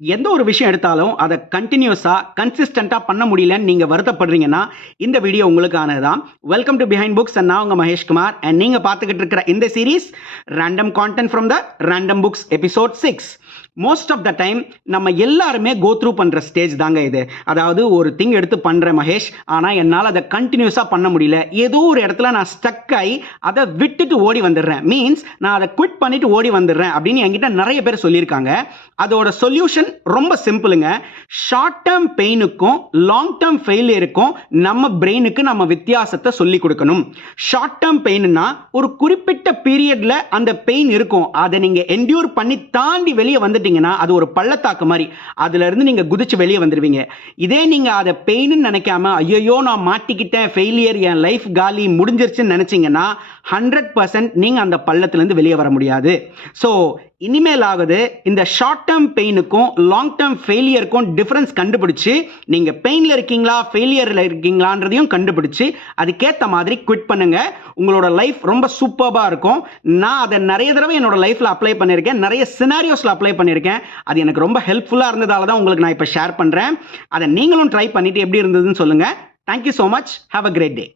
எந்த ஒரு விஷயம் எடுத்தாலும் அதை கண்டினியூஸா கன்சிஸ்டண்டா பண்ண முடியலன்னு நீங்க வருத்தப்படுறீங்கன்னா இந்த வீடியோ உங்களுக்கானது தான். Welcome to behind books and நான் உங்க மகேஷ்குமார் அண்ட் நீங்க பார்த்துக்கிட்டு இருக்கிற இந்த series random content from the random books episode 6. Most of the time நம்ம எல்லாருமே கோ த்ரூ பண்ற ஸ்டேஜ் தாங்க இது. அதாவது ஒரு திங் எடுத்து பண்றேன் மகேஷ், ஆனா என்னால் அதை கண்டினியூஸா பண்ண முடியல, ஏதோ ஒரு இடத்துல நான் ஸ்டக் ஆகி அதை விட்டுட்டு ஓடி வந்துடுறேன், மீன்ஸ் நான் அதை குவிட் பண்ணிட்டு ஓடி வந்துடுறேன் அப்படின்னு என்கிட்ட நிறைய பேர் சொல்லியிருக்காங்க. அதோட சொல்யூஷன் ரொம்ப சிம்பிளுங்க. ஷார்ட் டேர்ம் பெயினுக்கும் லாங் டேர்ம் ஃபெயிலியருக்கும் நம்ம பிரெயினுக்கு நம்ம வித்தியாசத்தை சொல்லி கொடுக்கணும். ஷார்ட் டேர்ம் பெயின்னா ஒரு குறிப்பிட்ட பீரியட்ல அந்த பெயின் இருக்கும், அதை நீங்க என்டியூர் பண்ணி தாண்டி வெளியே வந்துட்டீங்கன்னா அது ஒரு பள்ளத்தாக்கு மாதிரி, அதுல இருந்து நீங்க குதிச்சு வெளியே வந்துடுவீங்க. இதே நீங்க அதை பெயின்னு நினைக்காம ஐயோ நான் மாட்டிக்கிட்டேன், ஃபெயிலியர், என் லைஃப் காலி, முடிஞ்சிருச்சுன்னு நினைச்சீங்கன்னா 100% நீங்க அந்த பள்ளத்திலிருந்து வெளியே வர முடியாது. ஸோ இனிமேல் ஆகுது இந்த ஷார்ட் டேர்ம் பெயினுக்கும் லாங் டேர்ம் ஃபெயிலியருக்கும் டிஃபரன்ஸ் கண்டுபிடிச்சு நீங்க பெயின்ல இருக்கீங்களா ஃபெயிலியர்ல இருக்கீங்களான்றதையும் கண்டுபிடிச்சு அதுக்கேற்ற மாதிரி குவிட் பண்ணுங்க. உங்களோட லைஃப் ரொம்ப சூப்பர்பா இருக்கும். நான் அதை நிறைய தடவை என்னோட லைஃப்ல அப்ளை பண்ணியிருக்கேன், நிறைய சினாரியோஸ்ல அப்ளை பண்ணியிருக்கேன். அது எனக்கு ரொம்ப ஹெல்ப்ஃபுல்லா இருந்ததால தான் உங்களுக்கு நான் இப்போ ஷேர் பண்றேன். அதை நீங்களும் ட்ரை பண்ணிட்டு எப்படி இருந்ததுன்னு சொல்லுங்க. Thank you so much. Have a great day.